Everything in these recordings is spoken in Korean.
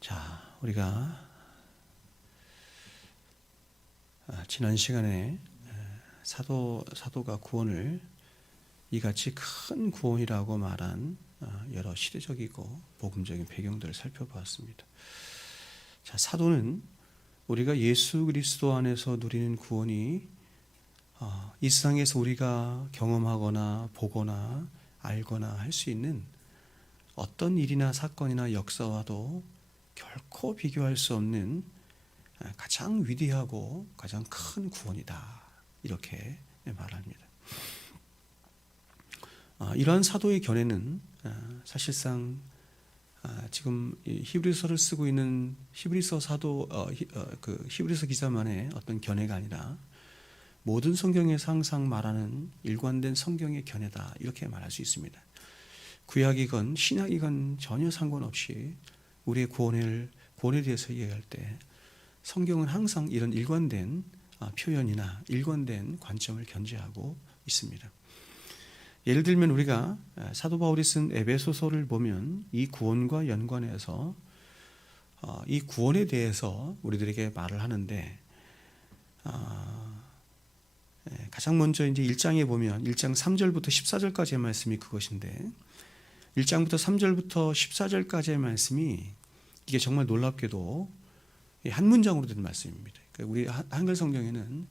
자, 우리가 지난 시간에 사도가 구원을 이같이 큰 구원이라고 말한 여러 시대적이고 복음적인 배경들을 살펴보았습니다. 자, 사도는 우리가 예수 그리스도 안에서 누리는 구원이 이 세상에서 우리가 경험하거나 보거나 알거나 할 수 있는 어떤 일이나 사건이나 역사와도 결코 비교할 수 없는 가장 위대하고 가장 큰 구원이다, 이렇게 말합니다. 이러한 사도의 견해는 사실상 지금 히브리서를 쓰고 있는 히브리서 사도 히브리서 기자만의 어떤 견해가 아니라 모든 성경에서 항상 말하는 일관된 성경의 견해다, 이렇게 말할 수 있습니다. 구약이건 신약이건 전혀 상관없이 우리의 구원에 대해서 이야기할 때 성경은 항상 이런 일관된 표현이나 일관된 관점을 견지하고 있습니다. 예를 들면 우리가 사도 바울이 쓴 에베소서를 보면 이 구원과 연관해서 이 구원에 대해서 우리들에게 말을 하는데, 가장 먼저 이제 1장에 보면 1장 3절부터 14절까지의 말씀이 그것인데, 1장부터 3절부터 14절까지의 말씀이 이게 정말 놀랍게도 한 문장으로 된 말씀입니다. 그러니까 우리 한글 성경에는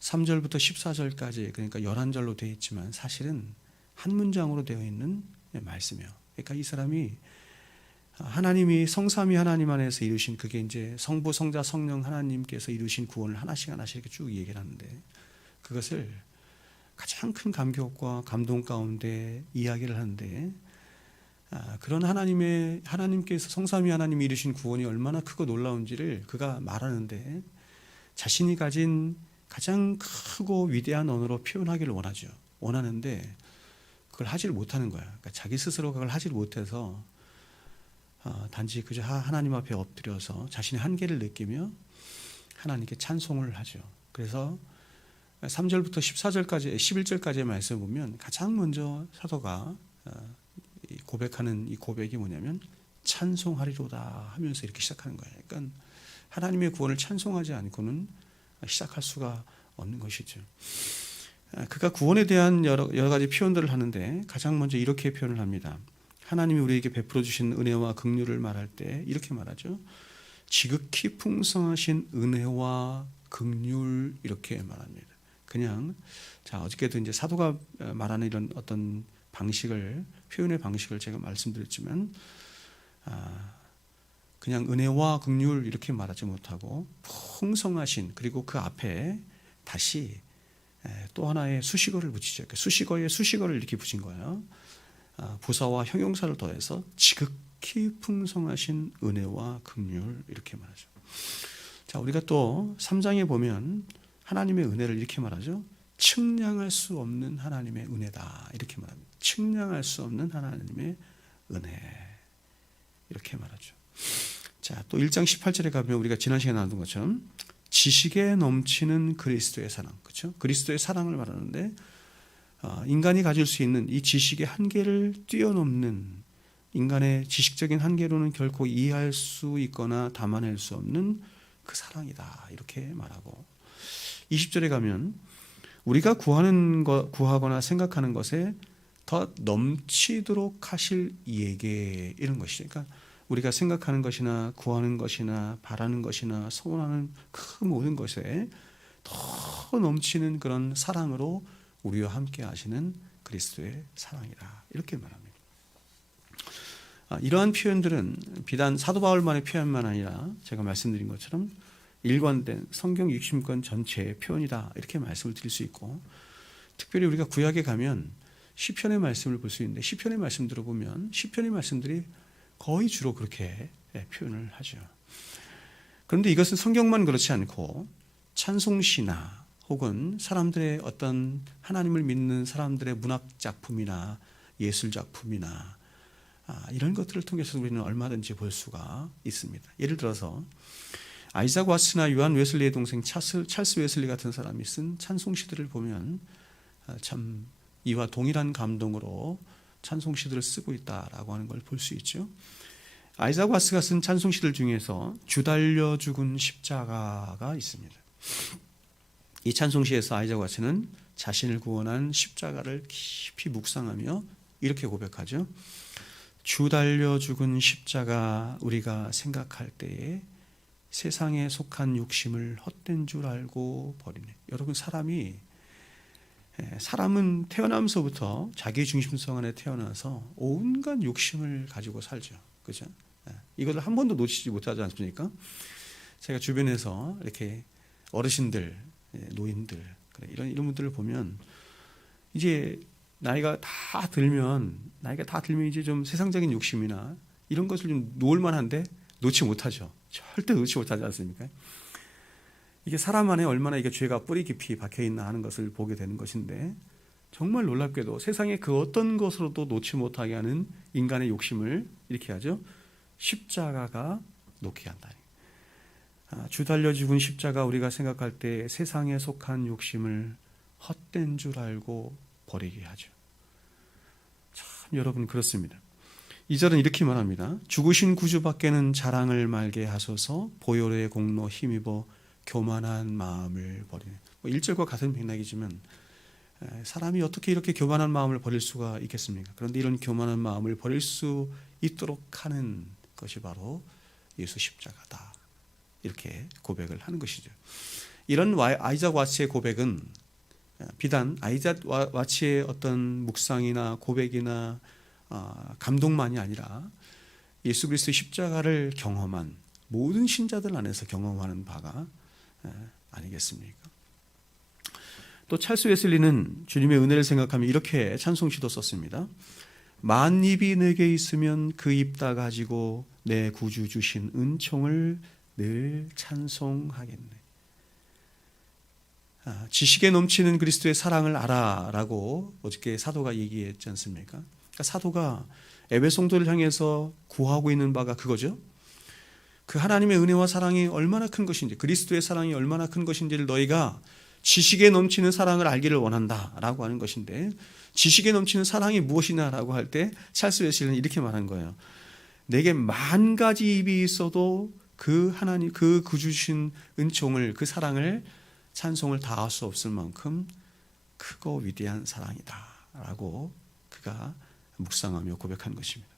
3절부터 14절까지, 그러니까 11절로 되어 있지만 사실은 한 문장으로 되어 있는 말씀이에요. 그러니까 이 사람이 하나님이 성삼위 하나님 안에서 이루신, 그게 이제 성부, 성자, 성령 하나님께서 이루신 구원을 하나씩 이렇게 쭉 얘기를 하는데, 그것을 가장 큰 감격과 감동 가운데 이야기를 하는데, 그런 하나님께서 성삼위 하나님이 이루신 구원이 얼마나 크고 놀라운지를 그가 말하는데, 자신이 가진 가장 크고 위대한 언어로 표현하기를 원하는데 그걸 하지를 못하는 거야. 그러니까 자기 스스로 그걸 하지를 못해서 단지 그저 하나님 앞에 엎드려서 자신의 한계를 느끼며 하나님께 찬송을 하죠. 그래서 3절부터 14절까지 11절까지의 말씀을 보면 가장 먼저 사도가 고백하는 이 고백이 뭐냐면 찬송하리로다 하면서 이렇게 시작하는 거예요. 그러니까 하나님의 구원을 찬송하지 않고는 시작할 수가 없는 것이죠. 그가 구원에 대한 여러 가지 표현들을 하는데, 가장 먼저 이렇게 표현을 합니다. 하나님이 우리에게 베풀어 주신 은혜와 긍휼을 말할 때 이렇게 말하죠. 지극히 풍성하신 은혜와 긍휼, 이렇게 말합니다. 그냥 어저께도 이제 사도가 말하는 이런 어떤 표현의 방식을 제가 말씀드렸지만, 그냥 은혜와 긍휼 이렇게 말하지 못하고 풍성하신, 그리고 그 앞에 다시 또 하나의 수식어를 붙이죠. 수식어에 수식어를 이렇게 붙인 거예요. 부사와 형용사를 더해서 지극히 풍성하신 은혜와 긍휼, 이렇게 말하죠. 자, 우리가 또 3장에 보면 하나님의 은혜를 이렇게 말하죠. 측량할 수 없는 하나님의 은혜다, 이렇게 말합니다. 측량할 수 없는 하나님의 은혜, 이렇게 말하죠. 자, 또 1장 18절에 가면 우리가 지난 시간에 나눈 것처럼 지식에 넘치는 그리스도의 사랑, 그렇죠? 그리스도의 사랑을 말하는데, 인간이 가질 수 있는 이 지식의 한계를 뛰어넘는, 인간의 지식적인 한계로는 결코 이해할 수 있거나 담아낼 수 없는 그 사랑이다, 이렇게 말하고, 20절에 가면 우리가 구하거나 생각하는 것에 더 넘치도록 하실 이에게, 이런 것이죠. 그러니까 우리가 생각하는 것이나 구하는 것이나 바라는 것이나 소원하는 그 모든 것에 더 넘치는 그런 사랑으로 우리와 함께 하시는 그리스도의 사랑이다, 이렇게 말합니다. 이러한 표현들은 비단 사도 바울만의 표현만 아니라 제가 말씀드린 것처럼 일관된 성경 60권 전체의 표현이다, 이렇게 말씀을 드릴 수 있고, 특별히 우리가 구약에 가면 시편의 말씀을 볼 수 있는데, 시편의 말씀 들어보면 시편의 말씀들이 거의 주로 그렇게 표현을 하죠. 그런데 이것은 성경만 그렇지 않고 찬송시나 혹은 사람들의 어떤 하나님을 믿는 사람들의 문학 작품이나 예술 작품이나 이런 것들을 통해서 우리는 얼마든지 볼 수가 있습니다. 예를 들어서 아이작 와츠나 요한 웨슬리의 동생 찰스 웨슬리 같은 사람이 쓴 찬송시들을 보면 참 이와 동일한 감동으로 찬송시들을 쓰고 있다라고 하는 걸 볼 수 있죠. 아이작 와트가 쓴 찬송시들 중에서 주 달려 죽은 십자가가 있습니다. 이 찬송시에서 아이작 와트는 자신을 구원한 십자가를 깊이 묵상하며 이렇게 고백하죠. 주 달려 죽은 십자가 우리가 생각할 때에 세상에 속한 욕심을 헛된 줄 알고 버리네. 여러분, 사람은 태어나면서부터 자기 중심성 안에 태어나서 온갖 욕심을 가지고 살죠. 그죠? 이것을 한 번도 놓치지 못하지 않습니까? 제가 주변에서 이렇게 어르신들, 노인들, 이런 분들을 보면 이제 나이가 다 들면 이제 좀 세상적인 욕심이나 이런 것을 좀 놓을 만한데 놓지 못하죠. 절대 놓지 못하지 않습니까? 이게 사람 안에 얼마나 이게 죄가 뿌리 깊이 박혀 있나 하는 것을 보게 되는 것인데, 정말 놀랍게도 세상에 그 어떤 것으로도 놓지 못하게 하는 인간의 욕심을 이렇게 하죠. 십자가가 놓게 한다. 주 달려 죽은 십자가 우리가 생각할 때 세상에 속한 욕심을 헛된 줄 알고 버리게 하죠. 참 여러분, 그렇습니다. 2절은 이렇게 말합니다. 죽으신 구주밖에는 자랑을 말게 하소서, 보혈의 공로 힘입어 교만한 마음을 버리네. 1절과 같은 맥락이지만 사람이 어떻게 이렇게 교만한 마음을 버릴 수가 있겠습니까? 그런데 이런 교만한 마음을 버릴 수 있도록 하는 것이 바로 예수 십자가다. 이렇게 고백을 하는 것이죠. 이런 아이작 와트의 고백은 비단 아이작 와트의 어떤 묵상이나 고백이나 감동만이 아니라 예수 그리스도의 십자가를 경험한 모든 신자들 안에서 경험하는 바가 아니겠습니까? 또 찰스 웨슬리는 주님의 은혜를 생각하며 이렇게 찬송시도 썼습니다. 만입이 내게 있으면 그 입 다 가지고 내 구주 주신 은총을 늘 찬송하겠네. 지식에 넘치는 그리스도의 사랑을 알아라고 어저께 사도가 얘기했지 않습니까? 그러니까 사도가 에베소 성도를 향해서 구하고 있는 바가 그거죠. 그 하나님의 은혜와 사랑이 얼마나 큰 것인지, 그리스도의 사랑이 얼마나 큰 것인지를 너희가 지식에 넘치는 사랑을 알기를 원한다라고 하는 것인데, 지식에 넘치는 사랑이 무엇이냐라고 할 때 찰스 웨슬리는 이렇게 말한 거예요. 내게 만 가지 입이 있어도 그 하나님, 그 주신 은총을, 그 사랑을 찬송을 다 할 수 없을 만큼 크고 위대한 사랑이다라고 그가 묵상하며 고백한 것입니다.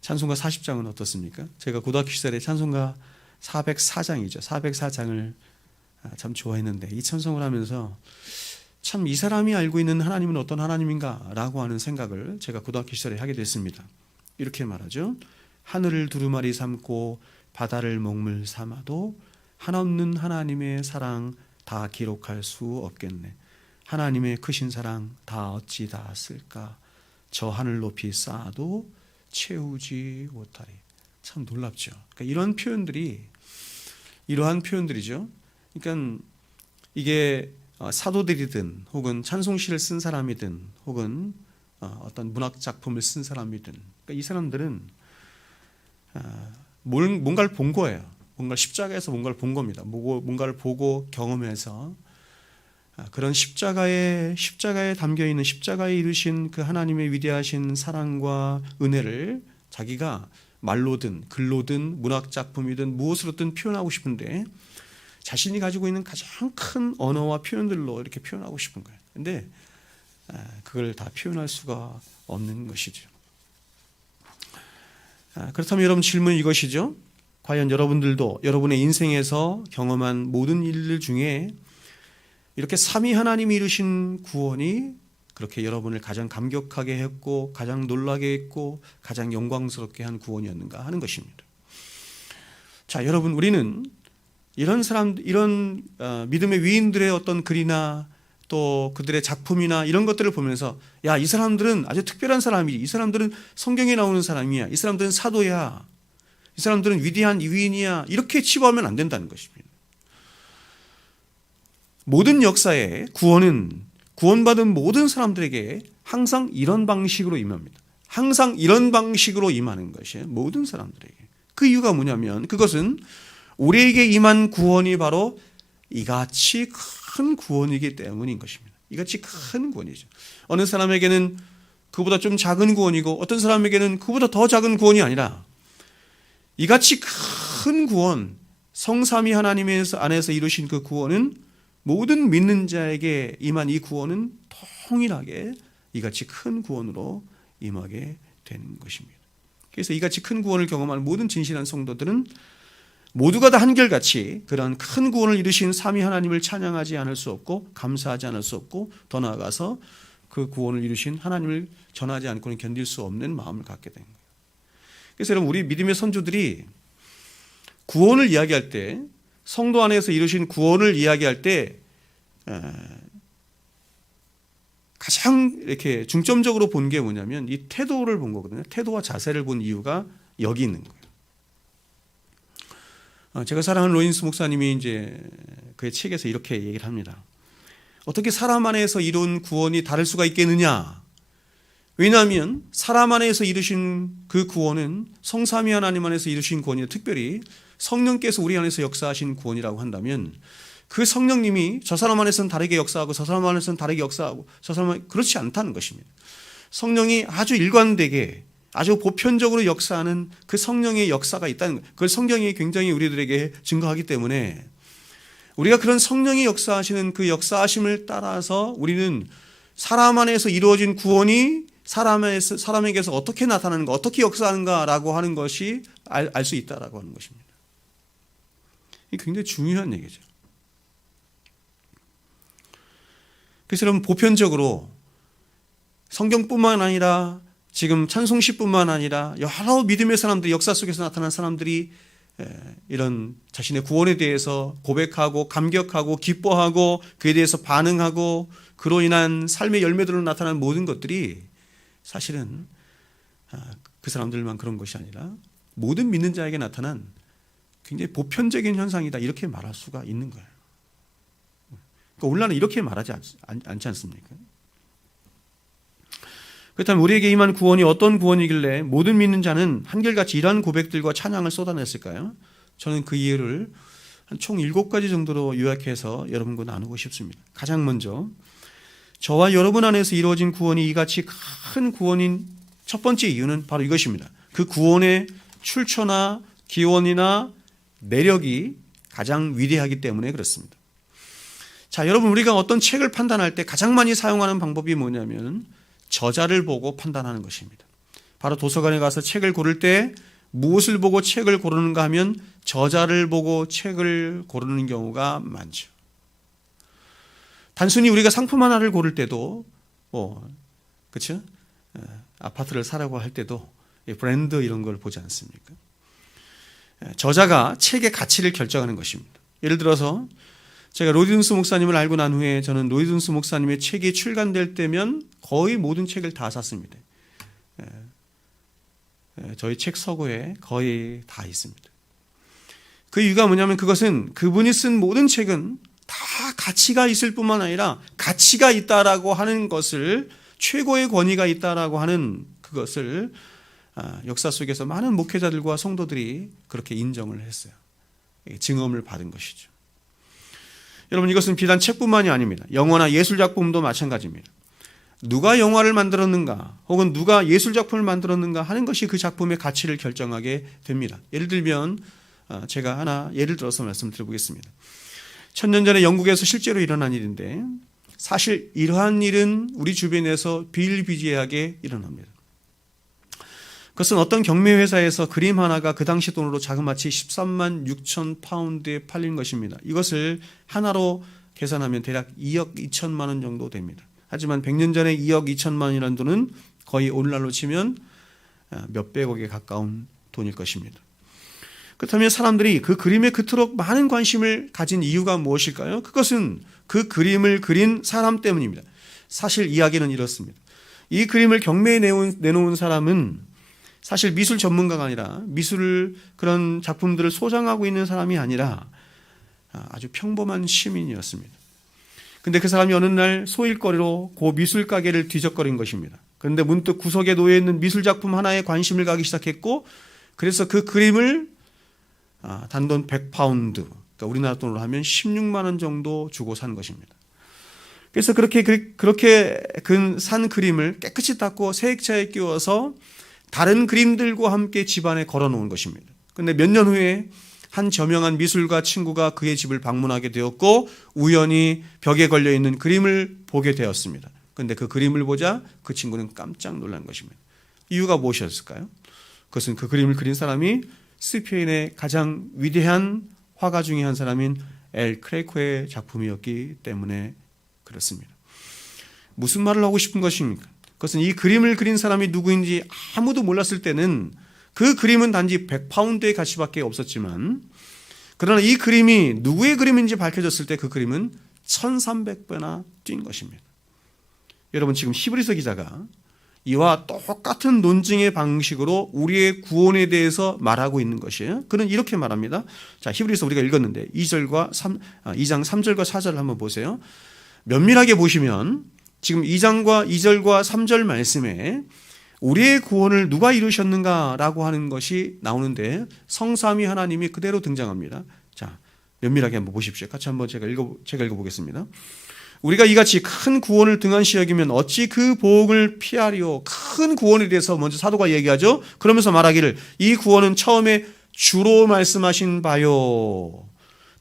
찬송가 40장은 어떻습니까? 제가 고등학교 시절에 찬송가 404장이죠. 404장을 참 좋아했는데, 이 찬송을 하면서 참 이 사람이 알고 있는 하나님은 어떤 하나님인가 라고 하는 생각을 제가 고등학교 시절에 하게 됐습니다. 이렇게 말하죠. 하늘을 두루마리 삼고 바다를 먹물 삼아도 한없는 하나님의 사랑 다 기록할 수 없겠네. 하나님의 크신 사랑 다 어찌 다 쓸까? 저 하늘 높이 쌓아도 채우지 못하리. 참 놀랍죠. 그러니까 이러한 표현들이죠. 그러니까 이게 사도들이든 혹은 찬송시를 쓴 사람이든 혹은 어떤 문학 작품을 쓴 사람이든, 그러니까 이 사람들은 뭔가를 본 거예요. 뭔가 십자가에서 뭔가를 본 겁니다. 뭔가를 보고 경험해서 그런 십자가에 담겨 있는, 십자가에 이루신 그 하나님의 위대하신 사랑과 은혜를 자기가 말로든 글로든 문학 작품이든 무엇으로든 표현하고 싶은데, 자신이 가지고 있는 가장 큰 언어와 표현들로 이렇게 표현하고 싶은 거예요. 근데 그걸 다 표현할 수가 없는 것이죠. 그렇다면 여러분, 질문은 이것이죠. 과연 여러분들도 여러분의 인생에서 경험한 모든 일들 중에 이렇게 삼위 하나님이 이루신 구원이 그렇게 여러분을 가장 감격하게 했고 가장 놀라게 했고 가장 영광스럽게 한 구원이었는가 하는 것입니다. 자, 여러분, 우리는 이런 믿음의 위인들의 어떤 글이나 또 그들의 작품이나 이런 것들을 보면서, 야, 이 사람들은 아주 특별한 사람이지, 이 사람들은 성경에 나오는 사람이야, 이 사람들은 사도야, 이 사람들은 위대한 위인이야, 이렇게 치부하면 안 된다는 것입니다. 모든 역사에 구원받은 모든 사람들에게 항상 이런 방식으로 임합니다. 항상 이런 방식으로 임하는 것이에요. 모든 사람들에게. 그 이유가 뭐냐면, 그것은 우리에게 임한 구원이 바로 이같이 큰 구원이기 때문인 것입니다. 이같이 큰 구원이죠. 어느 사람에게는 그보다 좀 작은 구원이고 어떤 사람에게는 그보다 더 작은 구원이 아니라 이같이 큰 구원, 성삼위 하나님 안에서 이루신 그 구원은 모든 믿는 자에게 임한 이 구원은 동일하게 이같이 큰 구원으로 임하게 되는 것입니다. 그래서 이같이 큰 구원을 경험한 모든 진실한 성도들은 모두가 다 한결같이 그런 큰 구원을 이루신 삼위 하나님을 찬양하지 않을 수 없고 감사하지 않을 수 없고 더 나아가서 그 구원을 이루신 하나님을 전하지 않고는 견딜 수 없는 마음을 갖게 된 거예요. 그래서 여러분, 우리 믿음의 선조들이 구원을 이야기할 때, 성도 안에서 이루신 구원을 이야기할 때 가장 이렇게 중점적으로 본 게 뭐냐면 이 태도를 본 거거든요. 태도와 자세를 본 이유가 여기 있는 거예요. 제가 사랑하는 로인스 목사님이 이제 그의 책에서 이렇게 얘기를 합니다. 어떻게 사람 안에서 이룬 구원이 다를 수가 있겠느냐? 왜냐하면 사람 안에서 이루신 그 구원은 성삼위 하나님 안에서 이루신 구원이, 특별히 성령께서 우리 안에서 역사하신 구원이라고 한다면 그 성령님이 저 사람 안에서는 다르게 역사하고 저 사람 안에서는 다르게 역사하고 저 사람은 그렇지 않다는 것입니다. 성령이 아주 일관되게 아주 보편적으로 역사하는 그 성령의 역사가 있다는 것, 그걸 성경이 굉장히 우리들에게 증거하기 때문에 우리가 그런 성령이 역사하시는 그 역사하심을 따라서 우리는 사람 안에서 이루어진 구원이 사람에게서 어떻게 나타나는가, 어떻게 역사하는가라고 하는 것이 알 수 있다라고 하는 것입니다. 이게 굉장히 중요한 얘기죠. 그래서 여러분, 보편적으로 성경뿐만 아니라 지금 찬송시뿐만 아니라 여러 믿음의 사람들이, 역사 속에서 나타난 사람들이 이런 자신의 구원에 대해서 고백하고 감격하고 기뻐하고 그에 대해서 반응하고 그로 인한 삶의 열매들로 나타난 모든 것들이 사실은 그 사람들만 그런 것이 아니라 모든 믿는 자에게 나타난 굉장히 보편적인 현상이다, 이렇게 말할 수가 있는 거예요. 그러니까 오늘날은 이렇게 말하지 않지 않습니까? 그렇다면 우리에게 임한 구원이 어떤 구원이길래 모든 믿는 자는 한결같이 이러한 고백들과 찬양을 쏟아냈을까요? 저는 그 이유를 총 7가지 정도로 요약해서 여러분과 나누고 싶습니다. 가장 먼저, 저와 여러분 안에서 이루어진 구원이 이같이 큰 구원인 첫 번째 이유는 바로 이것입니다. 그 구원의 출처나 기원이나 내력이 가장 위대하기 때문에 그렇습니다. 자, 여러분, 우리가 어떤 책을 판단할 때 가장 많이 사용하는 방법이 뭐냐면 저자를 보고 판단하는 것입니다. 바로 도서관에 가서 책을 고를 때 무엇을 보고 책을 고르는가 하면 저자를 보고 책을 고르는 경우가 많죠. 단순히 우리가 상품 하나를 고를 때도 그렇죠? 아파트를 사라고 할 때도 브랜드 이런 걸 보지 않습니까? 저자가 책의 가치를 결정하는 것입니다. 예를 들어서 제가 로이든스 목사님을 알고 난 후에 저는 로이든스 목사님의 책이 출간될 때면 거의 모든 책을 다 샀습니다. 저희 책 서고에 거의 다 있습니다. 그 이유가 뭐냐면 그것은 그분이 쓴 모든 책은 다 가치가 있을 뿐만 아니라 가치가 있다라고 하는 것을, 최고의 권위가 있다라고 하는 그것을 역사 속에서 많은 목회자들과 성도들이 그렇게 인정을 했어요. 증언을 받은 것이죠. 여러분, 이것은 비단 책뿐만이 아닙니다. 영화나 예술작품도 마찬가지입니다. 누가 영화를 만들었는가 혹은 누가 예술작품을 만들었는가 하는 것이 그 작품의 가치를 결정하게 됩니다. 예를 들면 제가 하나 예를 들어서 말씀드려보겠습니다. 1000년 전에 영국에서 실제로 일어난 일인데 사실 이러한 일은 우리 주변에서 비일비재하게 일어납니다. 그것은 어떤 경매회사에서 그림 하나가 그 당시 돈으로 자그마치 13만 6천 파운드에 팔린 것입니다. 이것을 하나로 계산하면 대략 2억 2천만 원 정도 됩니다. 하지만 100년 전에 2억 2천만 원이라는 돈은 거의 오늘날로 치면 몇백억에 가까운 돈일 것입니다. 그렇다면 사람들이 그 그림에 그토록 많은 관심을 가진 이유가 무엇일까요? 그것은 그 그림을 그린 사람 때문입니다. 사실 이야기는 이렇습니다. 이 그림을 경매에 내놓은 사람은 사실 미술 전문가가 아니라 그런 작품들을 소장하고 있는 사람이 아니라 아주 평범한 시민이었습니다. 근데 그 사람이 어느 날 소일거리로 그 미술 가게를 뒤적거린 것입니다. 그런데 문득 구석에 놓여있는 미술 작품 하나에 관심을 가기 시작했고, 그래서 그 그림을 단돈 100파운드, 그러니까 우리나라 돈으로 하면 16만 원 정도 주고 산 것입니다. 그래서 그렇게 산 그림을 깨끗이 닦고 세액차에 끼워서 다른 그림들과 함께 집안에 걸어놓은 것입니다. 근데 몇 년 후에 한 저명한 미술가 친구가 그의 집을 방문하게 되었고 우연히 벽에 걸려있는 그림을 보게 되었습니다. 그런데 그 그림을 보자 그 친구는 깜짝 놀란 것입니다. 이유가 무엇이었을까요? 그것은 그 그림을 그린 사람이 스페인의 가장 위대한 화가 중에 한 사람인 엘 크레코의 작품이었기 때문에 그렇습니다. 무슨 말을 하고 싶은 것입니까? 그것은 이 그림을 그린 사람이 누구인지 아무도 몰랐을 때는 그 그림은 단지 100파운드의 가치밖에 없었지만 그러나 이 그림이 누구의 그림인지 밝혀졌을 때 그 그림은 1300배나 뛴 것입니다. 여러분 지금 히브리서 기자가 이와 똑같은 논증의 방식으로 우리의 구원에 대해서 말하고 있는 것이에요. 그는 이렇게 말합니다. 자, 히브리서 우리가 읽었는데 2장 3절과 4절을 한번 보세요. 면밀하게 보시면 지금 2장과 2절과 3절 말씀에 우리의 구원을 누가 이루셨는가라고 하는 것이 나오는데 성삼위 하나님이 그대로 등장합니다. 자, 면밀하게 한번 보십시오. 같이 한번 제가 읽어보겠습니다. 우리가 이같이 큰 구원을 등한시 여기면 어찌 그 보응을 피하리요. 큰 구원에 대해서 먼저 사도가 얘기하죠. 그러면서 말하기를 이 구원은 처음에 주로 말씀하신 바요.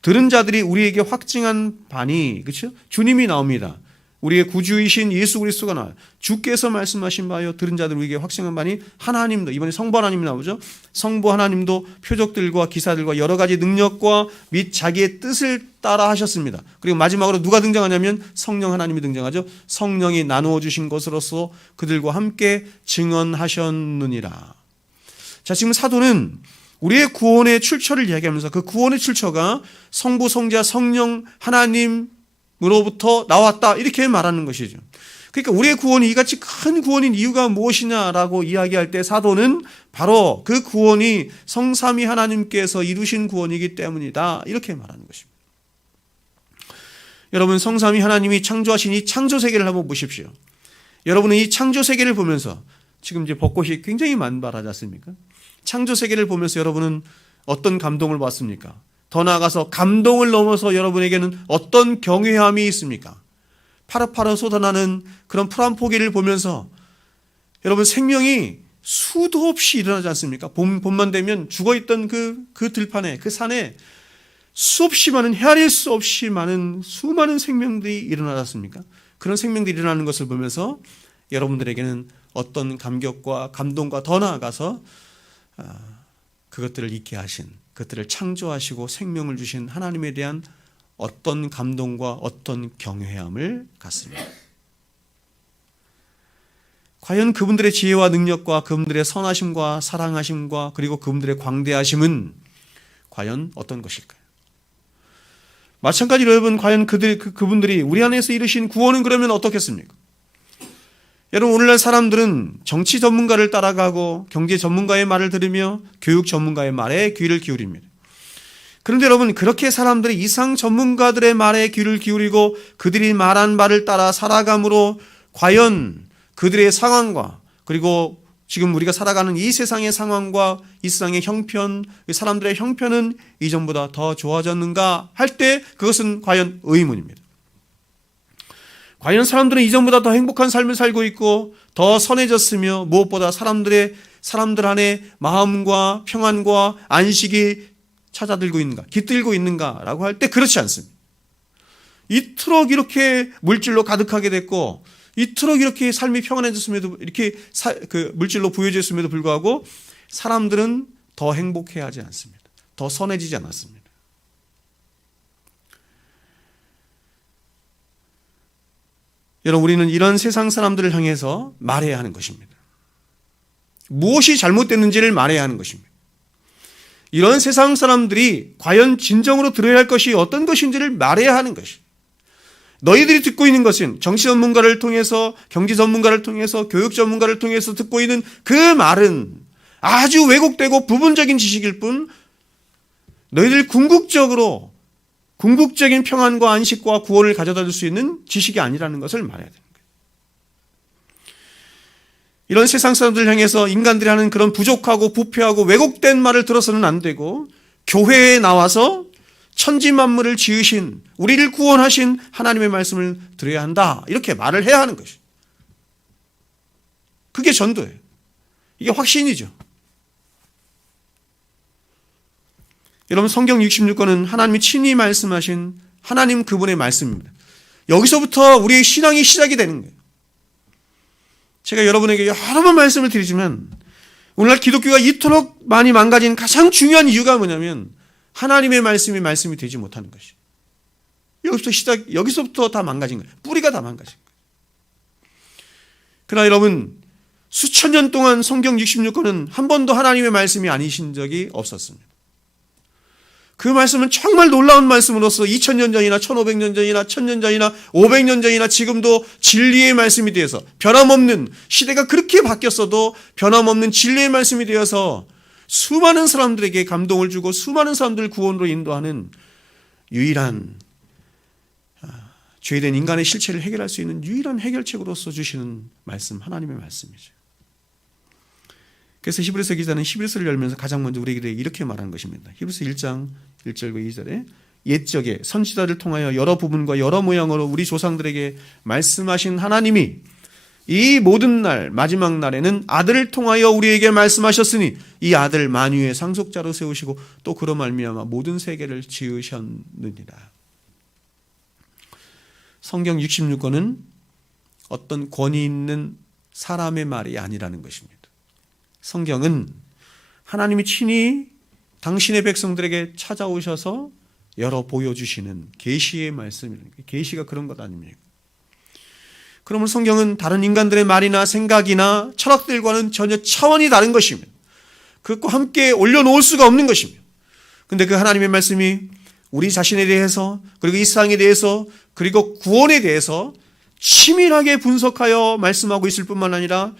들은 자들이 우리에게 확증한 바니, 그렇죠? 주님이 나옵니다. 우리의 구주이신 예수 그리스도가 나와요. 주께서 말씀하신 바요. 들은 자들 우리에게 확증한 바니 하나님도, 이번에 성부 하나님이 나오죠. 성부 하나님도 표적들과 기사들과 여러 가지 능력과 및 자기의 뜻을 따라 하셨습니다. 그리고 마지막으로 누가 등장하냐면 성령 하나님이 등장하죠. 성령이 나누어 주신 것으로서 그들과 함께 증언하셨느니라. 자, 지금 사도는 우리의 구원의 출처를 이야기하면서 그 구원의 출처가 성부, 성자, 성령 하나님으로부터 나왔다 이렇게 말하는 것이죠. 그러니까 우리의 구원이 이같이 큰 구원인 이유가 무엇이냐라고 이야기할 때 사도는 바로 그 구원이 성삼위 하나님께서 이루신 구원이기 때문이다 이렇게 말하는 것입니다. 여러분 성삼위 하나님이 창조하신 이 창조 세계를 한번 보십시오. 여러분은 이 창조 세계를 보면서 지금 이제 벚꽃이 굉장히 만발하지 않습니까? 창조 세계를 보면서 여러분은 어떤 감동을 받습니까? 더 나아가서 감동을 넘어서 여러분에게는 어떤 경외함이 있습니까? 파릇파릇 쏟아나는 그런 푸른 포기를 보면서 여러분 생명이 수도 없이 일어나지 않습니까? 봄만 되면 죽어있던 그 들판에 그 산에 수없이 많은 헤아릴 수 없이 많은 수많은 생명들이 일어나지 않습니까? 그런 생명들이 일어나는 것을 보면서 여러분들에게는 어떤 감격과 감동과 더 나아가서 그것들을 있게 하신, 그것들을 창조하시고 생명을 주신 하나님에 대한 어떤 감동과 어떤 경외함을 갖습니다. 과연 그분들의 지혜와 능력과 그분들의 선하심과 사랑하심과 그리고 그분들의 광대하심은 과연 어떤 것일까요? 마찬가지로 여러분 과연 그분들이 우리 안에서 이루신 구원은 그러면 어떻겠습니까? 여러분 오늘날 사람들은 정치 전문가를 따라가고 경제 전문가의 말을 들으며 교육 전문가의 말에 귀를 기울입니다. 그런데 여러분 그렇게 사람들이 이상 전문가들의 말에 귀를 기울이고 그들이 말한 바를 따라 살아감으로 과연 그들의 상황과 그리고 지금 우리가 살아가는 이 세상의 상황과 이 세상의 형편, 사람들의 형편은 이전보다 더 좋아졌는가 할 때 그것은 과연 의문입니다. 과연 사람들은 이전보다 더 행복한 삶을 살고 있고 더 선해졌으며 무엇보다 사람들 안에 마음과 평안과 안식이 찾아들고 있는가, 깃들고 있는가라고 할 때 그렇지 않습니다. 이토록 이렇게 물질로 가득하게 됐고 이토록 이렇게 삶이 평안해졌음에도 이렇게 물질로 부여졌음에도 불구하고 사람들은 더 행복해하지 않습니다. 더 선해지지 않았습니다. 여러분 우리는 이런 세상 사람들을 향해서 말해야 하는 것입니다. 무엇이 잘못됐는지를 말해야 하는 것입니다. 이런 세상 사람들이 과연 진정으로 들어야 할 것이 어떤 것인지를 말해야 하는 것입니다. 너희들이 듣고 있는 것은 정치 전문가를 통해서 경제 전문가를 통해서 교육 전문가를 통해서 듣고 있는 그 말은 아주 왜곡되고 부분적인 지식일 뿐 너희들 궁극적인 평안과 안식과 구원을 가져다 줄 수 있는 지식이 아니라는 것을 말해야 되는 거예요. 이런 세상 사람들을 향해서 인간들이 하는 그런 부족하고 부패하고 왜곡된 말을 들어서는 안 되고 교회에 나와서 천지 만물을 지으신 우리를 구원하신 하나님의 말씀을 들어야 한다. 이렇게 말을 해야 하는 것이죠. 그게 전도예요. 이게 확신이죠. 여러분, 성경 66권은 하나님이 친히 말씀하신 하나님 그분의 말씀입니다. 여기서부터 우리의 신앙이 시작이 되는 거예요. 제가 여러분에게 여러 번 말씀을 드리지만 오늘날 기독교가 이토록 많이 망가진 가장 중요한 이유가 뭐냐면 하나님의 말씀이 되지 못하는 것이에요. 여기서부터 다 망가진 거예요. 뿌리가 다 망가진 거예요. 그러나 여러분, 수천 년 동안 성경 66권은 한 번도 하나님의 말씀이 아니신 적이 없었습니다. 그 말씀은 정말 놀라운 말씀으로서 2000년 전이나 1500년 전이나 1000년 전이나 500년 전이나 지금도 진리의 말씀이 되어서 변함없는, 시대가 그렇게 바뀌었어도 변함없는 진리의 말씀이 되어서 수많은 사람들에게 감동을 주고 수많은 사람들을 구원으로 인도하는 유일한, 죄된 인간의 실체를 해결할 수 있는 유일한 해결책으로서 주시는 말씀, 하나님의 말씀이죠. 그래서 히브리서 기자는 히브리서를 열면서 가장 먼저 우리에게 이렇게 말하는 것입니다. 히브리서 1장 1절과 2절에 옛적에 선지자를 통하여 여러 부분과 여러 모양으로 우리 조상들에게 말씀하신 하나님이 이 모든 날 마지막 날에는 아들을 통하여 우리에게 말씀하셨으니 이 아들 만유의 상속자로 세우시고 또 그로 말미암아 모든 세계를 지으셨느니라. 성경 66권은 어떤 권위 있는 사람의 말이 아니라는 것입니다. 성경은 하나님이 친히 당신의 백성들에게 찾아오셔서 열어 보여주시는 계시의 말씀입니다. 계시가 그런 것 아닙니까? 그러면 성경은 다른 인간들의 말이나 생각이나 철학들과는 전혀 차원이 다른 것입니다. 그것과 함께 올려놓을 수가 없는 것입니다. 그런데 그 하나님의 말씀이 우리 자신에 대해서, 그리고 이 세상에 대해서, 그리고 구원에 대해서 치밀하게 분석하여 말씀하고 있을 뿐만 아니라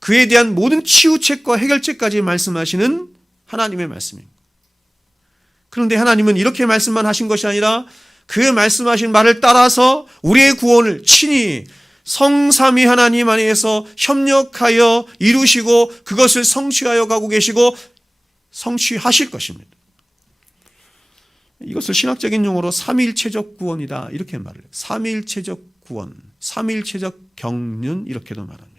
그에 대한 모든 치유책과 해결책까지 말씀하시는 하나님의 말씀입니다. 그런데 하나님은 이렇게 말씀만 하신 것이 아니라 그 말씀하신 말을 따라서 우리의 구원을 친히 성삼위 하나님 안에서 협력하여 이루시고 그것을 성취하여 가고 계시고 성취하실 것입니다. 이것을 신학적인 용어로 삼위일체적 구원이다 이렇게 말을 해요. 삼위일체적 구원, 삼위일체적 경륜 이렇게도 말합니다.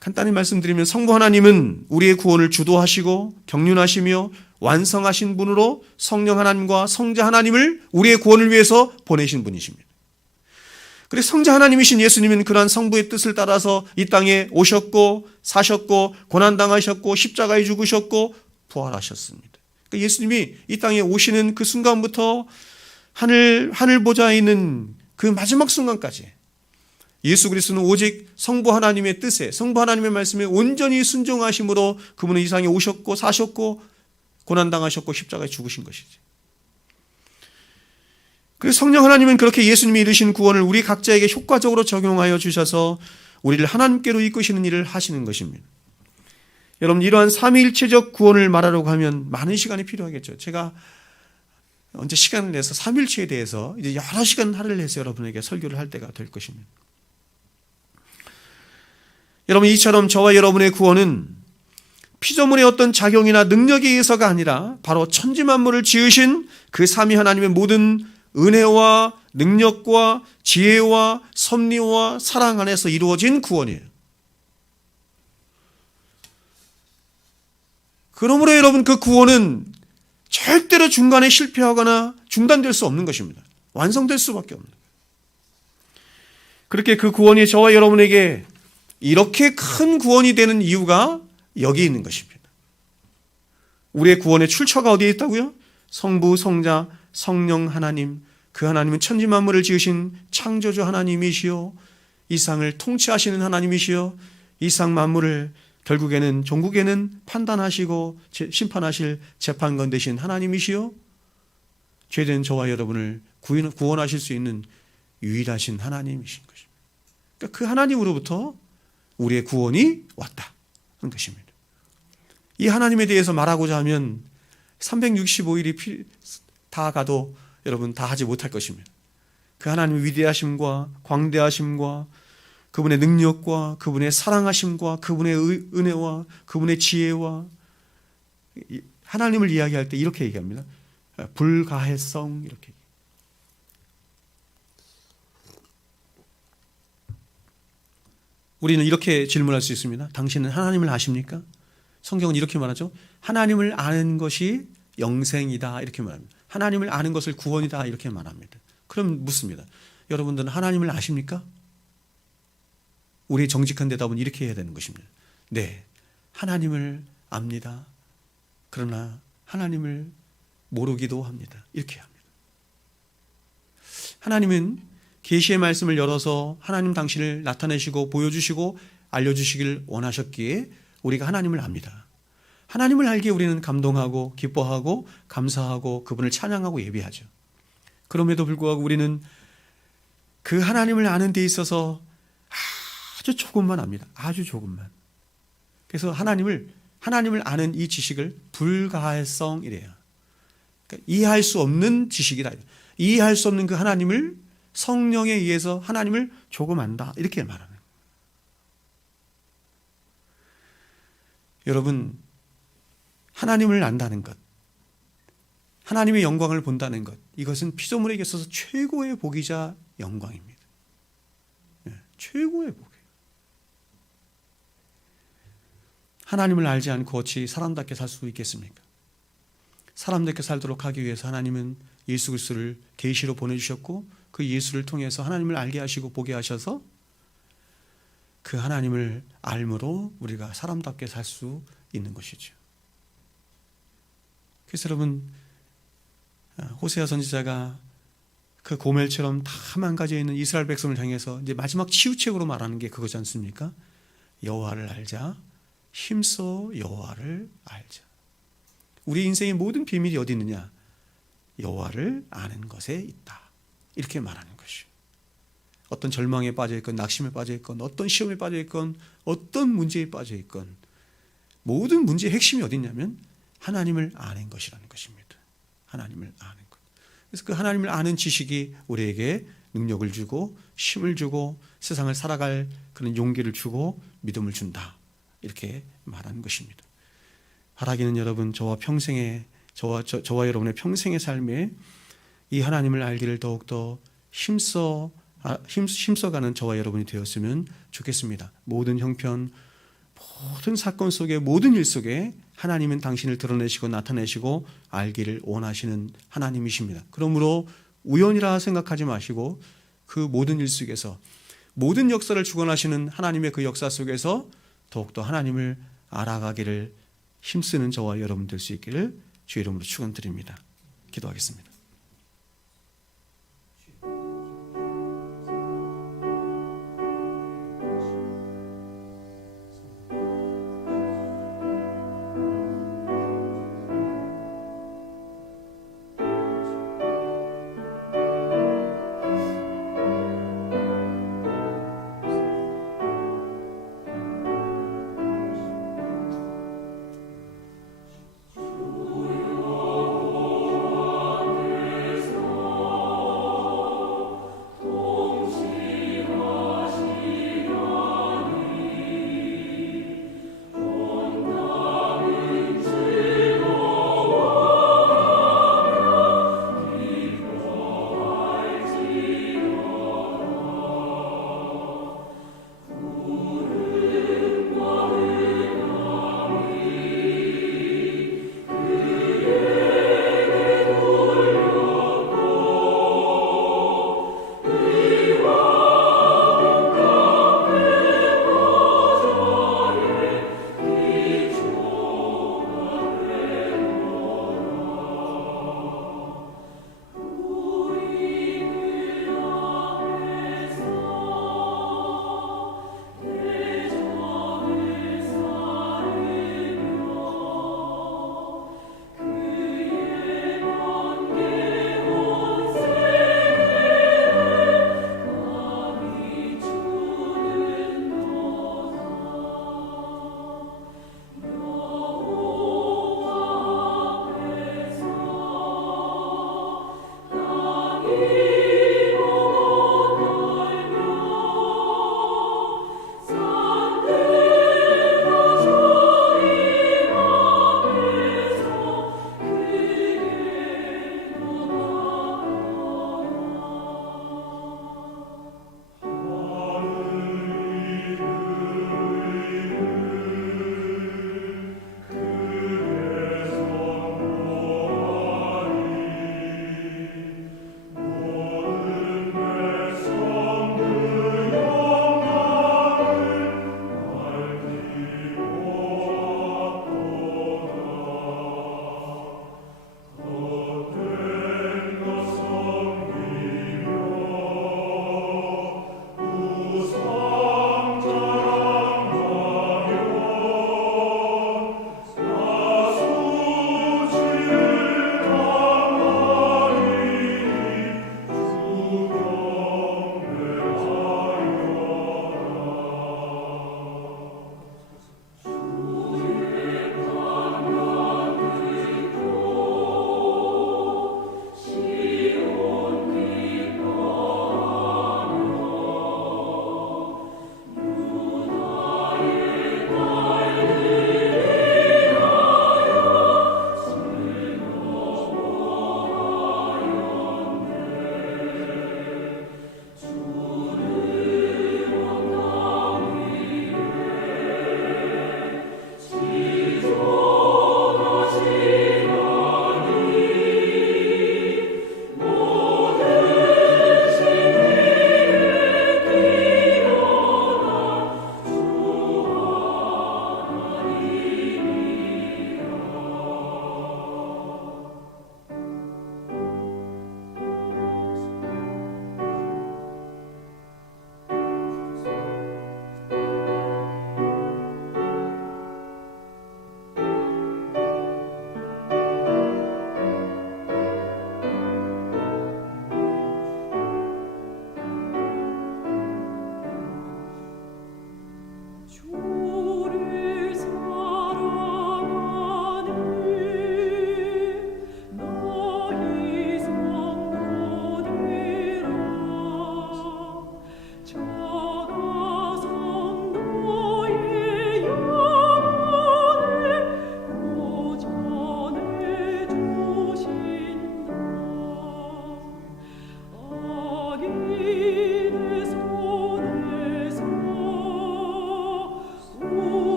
간단히 말씀드리면 성부 하나님은 우리의 구원을 주도하시고 경륜하시며 완성하신 분으로 성령 하나님과 성자 하나님을 우리의 구원을 위해서 보내신 분이십니다. 그래서 성자 하나님이신 예수님은 그러한 성부의 뜻을 따라서 이 땅에 오셨고 사셨고 고난당하셨고 십자가에 죽으셨고 부활하셨습니다. 그러니까 예수님이 이 땅에 오시는 그 순간부터 하늘 보좌에 있는 그 마지막 순간까지 예수 그리스도는 오직 성부 하나님의 뜻에, 성부 하나님의 말씀에 온전히 순종하심으로 그분은 이 세상에 오셨고 사셨고 고난당하셨고 십자가에 죽으신 것이지. 그래서 성령 하나님은 그렇게 예수님이 이루신 구원을 우리 각자에게 효과적으로 적용하여 주셔서 우리를 하나님께로 이끄시는 일을 하시는 것입니다. 여러분, 이러한 삼위일체적 구원을 말하려고 하면 많은 시간이 필요하겠죠. 제가 언제 시간을 내서 삼위일체에 대해서 이제 여러 시간 할애를 해서 여러분에게 설교를 할 때가 될 것입니다. 여러분, 이처럼 저와 여러분의 구원은 피조물의 어떤 작용이나 능력에 의해서가 아니라 바로 천지만물을 지으신 그 삼위 하나님의 모든 은혜와 능력과 지혜와 섭리와 사랑 안에서 이루어진 구원이에요. 그러므로 여러분, 그 구원은 절대로 중간에 실패하거나 중단될 수 없는 것입니다. 완성될 수밖에 없는 거예요. 그렇게 그 구원이 저와 여러분에게 이렇게 큰 구원이 되는 이유가 여기 있는 것입니다. 우리의 구원의 출처가 어디에 있다고요? 성부, 성자, 성령 하나님, 그 하나님은 천지만물을 지으신 창조주 하나님이시요 이 세상을 통치하시는 하나님이시요 이 세상 만물을 결국에는 종국에는 판단하시고 심판하실 재판관 되신 하나님이시요 죄된 저와 여러분을 구원하실 수 있는 유일하신 하나님이신 것입니다. 그러니까 그 하나님으로부터 우리의 구원이 왔다 하는 것입니다. 이 하나님에 대해서 말하고자 하면 365일이 다 가도 여러분 다 하지 못할 것입니다. 그 하나님의 위대하심과 광대하심과 그분의 능력과 그분의 사랑하심과 그분의 은혜와 그분의 지혜와 하나님을 이야기할 때 이렇게 얘기합니다. 불가해성 이렇게. 우리는 이렇게 질문할 수 있습니다. 당신은 하나님을 아십니까? 성경은 이렇게 말하죠. 하나님을 아는 것이 영생이다 이렇게 말합니다. 하나님을 아는 것을 구원이다 이렇게 말합니다. 그럼 묻습니다. 여러분들은 하나님을 아십니까? 우리의 정직한 대답은 이렇게 해야 되는 것입니다. 네, 하나님을 압니다. 그러나 하나님을 모르기도 합니다. 이렇게 합니다. 하나님은 계시의 말씀을 열어서 하나님 당신을 나타내시고 보여주시고 알려주시길 원하셨기에 우리가 하나님을 압니다. 하나님을 알기에 우리는 감동하고 기뻐하고 감사하고 그분을 찬양하고 예배하죠. 그럼에도 불구하고 우리는 그 하나님을 아는 데 있어서 아주 조금만 압니다. 아주 조금만. 그래서 하나님을 아는 이 지식을 불가할성이래요. 그러니까 이해할 수 없는 지식이다. 이해할 수 없는 그 하나님을 성령에 의해서 하나님을 조금 안다. 이렇게 말하는 거예요. 여러분, 하나님을 안다는 것, 하나님의 영광을 본다는 것, 이것은 피조물에게 있어서 최고의 복이자 영광입니다. 최고의 복이에요. 하나님을 알지 않고 어찌 사람답게 살 수 있겠습니까? 사람답게 살도록 하기 위해서 하나님은 예수 그리스도를 계시로 보내주셨고 그 예수를 통해서 하나님을 알게 하시고 보게 하셔서 그 하나님을 알므로 우리가 사람답게 살 수 있는 것이죠. 그래서 여러분, 호세아 선지자가 그 고멜처럼 다 망가져 있는 이스라엘 백성을 향해서 이제 마지막 치유책으로 말하는 게 그거지 않습니까? 여호와를 알자, 힘써 여호와를 알자. 우리 인생의 모든 비밀이 어디 있느냐? 여호와를 아는 것에 있다. 이렇게 말하는 것이요. 어떤 절망에 빠져 있건 낙심에 빠져 있건 어떤 시험에 빠져 있건 어떤 문제에 빠져 있건 모든 문제의 핵심이 어디 있냐면 하나님을 아는 것이라는 것입니다. 하나님을 아는 것. 그래서 그 하나님을 아는 지식이 우리에게 능력을 주고 힘을 주고 세상을 살아갈 그런 용기를 주고 믿음을 준다. 이렇게 말하는 것입니다. 바라기는 여러분, 저와 여러분의 평생의 삶에 이 하나님을 알기를 더욱더 힘써가는 저와 여러분이 되었으면 좋겠습니다. 모든 형편, 모든 사건 속에, 모든 일 속에 하나님은 당신을 드러내시고 나타내시고 알기를 원하시는 하나님이십니다. 그러므로 우연이라 생각하지 마시고 그 모든 일 속에서 모든 역사를 주관하시는 하나님의 그 역사 속에서 더욱더 하나님을 알아가기를 힘쓰는 저와 여러분 될 수 있기를 주의 이름으로 축원드립니다. 기도하겠습니다.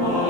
아